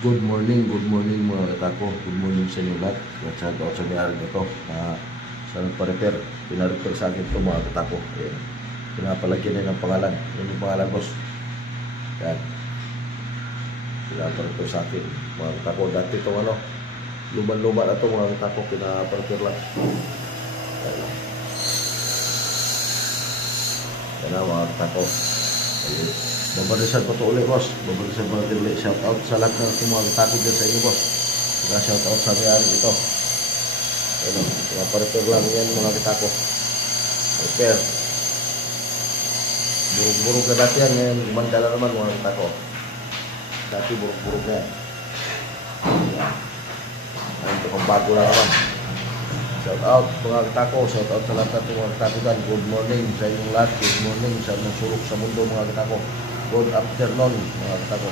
Good morning mga katako. Good morning sa inyo lahat. Shout out sa may-ari nito na sa nagpa-repair. Pina-repair sa akin ito mga katako. Ayan. Pinapalagyan din ng pangalan. Yan yung pangalan, boss. Yan. Pina-repair sa akin mga katako. Dati itong ano, luman-luma na ito mga katako. Pina-repair lang. Yan. Yan na mga katako. Ayan. Babalisan ko ito ulit, boss. Babalisan ko natin ulit. Shout out sa lahat ng mga katako dyan sa inyo, boss. Saka shout out sa may-ari ito. Ayan, pinaparepair lang yan mga katako. Repair. Burug-burug na dati yan. Ngayon, gumanda na naman mga katako. Dati burug-burug na yan. Ayan, ito kang bago na naman. Shout out mga katako. Shout out sa lahat ng mga katako dyan. Good morning sa inyong lahat. Good morning sa mga sulok sa mundo mga katako. Good afternoon mga katako.